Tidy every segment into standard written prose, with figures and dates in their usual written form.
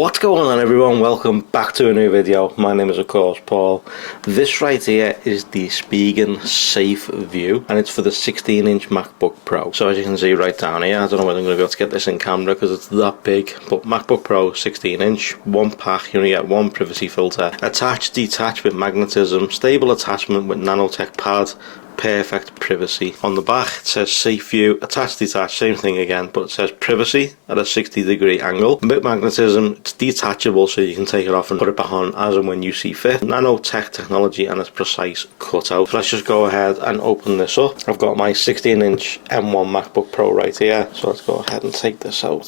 What's going on, everyone? Welcome back to a new video. My name is of course Paul. This right here is the Spigen SafeView and it's for the 16-inch MacBook Pro. So as you can see right down here, I don't know whether I'm going to be able to get this in camera because it's that big, but MacBook Pro 16-inch, one pack, you only get one privacy filter, attach, detach with magnetism, stable attachment with nanotech pad, perfect privacy. On the back it says SafeView, attach, detach, same thing again, but it says privacy at a 60-degree angle. With magnetism, it's detachable so you can take it off and put it back on as and when you see fit. Nanotech technology and its precise cutout. So let's just go ahead and open this up. I've got my 16-inch M1 MacBook Pro right here, so let's go ahead and take this out.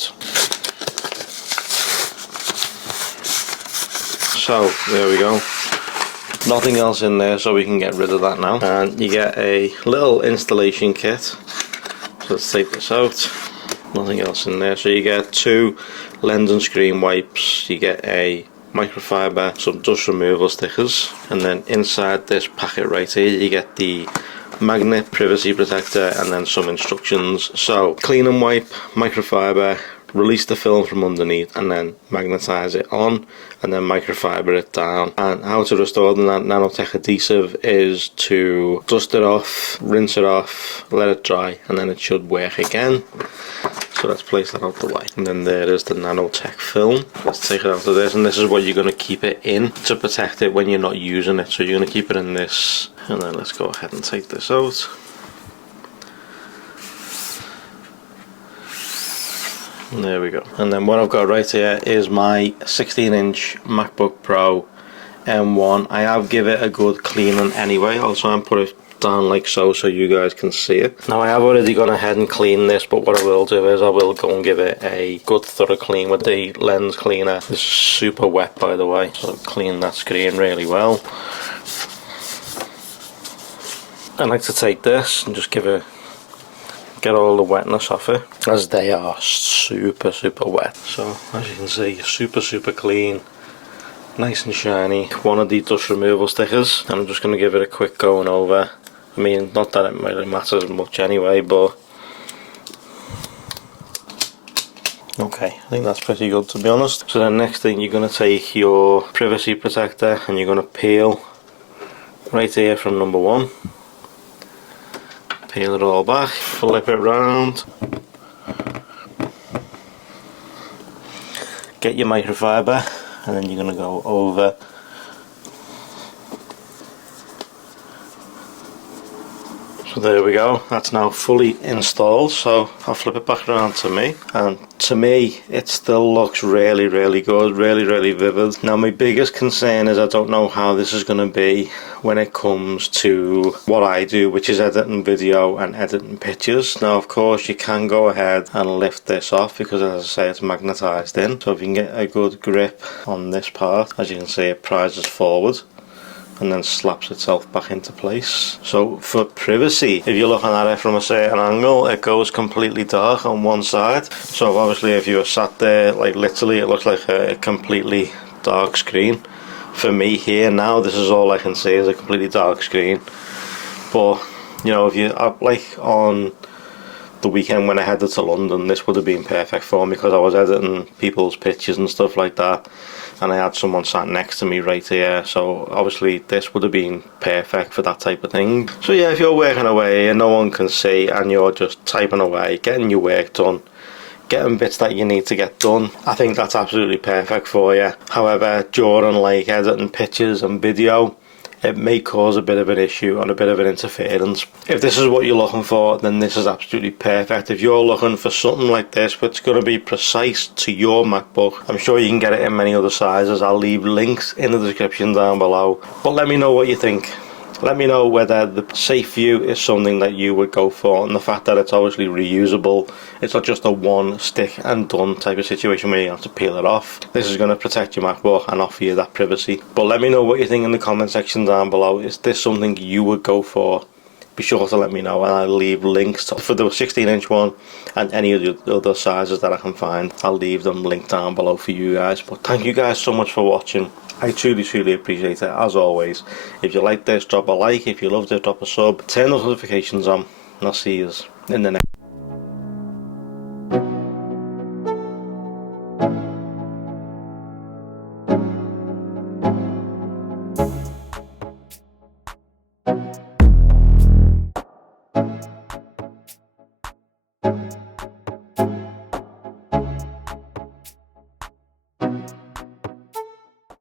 So there we go. Nothing else in there, so we can get rid of that now. And you get a little installation kit. So let's take this out. Nothing else in there. So you get two lens and screen wipes. You get a microfiber, some dust removal stickers, and then inside this packet right here you get the magnet privacy protector and then some instructions. So clean and wipe, microfiber, release the film from underneath and then magnetize it on and then microfiber it down. And how to restore the nanotech adhesive is to dust it off, rinse it off, let it dry, and then it should work again. So let's place that out the way. And then there is the nanotech film. Let's take it out of this, and this is what you're going to keep it in to protect it when you're not using it. So you're going to keep it in this, and then let's go ahead and take this out. There we go. And then what I've got right here is my 16-inch MacBook Pro M1. I have give it a good cleaning anyway. I'll try and put it down like so you guys can see it. Now I have already gone ahead and cleaned this, but what I will do is I will go and give it a good thorough clean with the lens cleaner. This is super wet, by the way, so clean that screen really well. I like to take this and just get all the wetness off it, as they are super wet. So as you can see, super clean, nice and shiny. One of the dust removal stickers, and I'm just going to give it a quick going over. I mean, not that it really matters much anyway, but okay, I think that's pretty good, to be honest. So the next thing, you're going to take your privacy protector and you're going to peel right here from number one. Peel it all back, flip it round, get your microfiber, and then you're going to go over so there we go, that's now fully installed. So I'll flip it back around to me, and to me it still looks really good, really vivid. Now my biggest concern is I don't know how this is going to be when it comes to what I do, which is editing video and editing pictures. Now of course you can go ahead and lift this off because, as I say, it's magnetized in, so if you can get a good grip on this part, as you can see it prizes forward and then slaps itself back into place. So for privacy, if you're looking at it from a certain angle, it goes completely dark on one side. So obviously if you were sat there, like literally it looks like a completely dark screen. For me here now, this is all I can see is a completely dark screen. But you know, if you like on the weekend when I headed to London, this would have been perfect for me because I was editing people's pictures and stuff like that, and I had someone sat next to me right here, so obviously this would have been perfect for that type of thing. So yeah, if you're working away and no one can see and you're just typing away, getting your work done, getting bits that you need to get done, I think that's absolutely perfect for you. However, during like editing pictures and video, it may cause a bit of an issue and a bit of an interference. If this is what you're looking for, then this is absolutely perfect. If you're looking for something like this, which is going to be precise to your MacBook, I'm sure you can get it in many other sizes. I'll leave links in the description down below. But let me know what you think. Let me know whether the SafeView is something that you would go for, and the fact that it's obviously reusable. It's not just a one stick and done type of situation where you have to peel it off. This is going to protect your MacBook and offer you that privacy. But let me know what you think in the comment section down below. Is this something you would go for? Be sure to let me know, and I'll leave links for the 16-inch one and any of the other sizes that I can find. I'll leave them linked down below for you guys. But thank you guys so much for watching. I truly appreciate it, as always. If you like this, drop a like. If you loved it, drop a sub. Turn those notifications on, and I'll see you in the next you.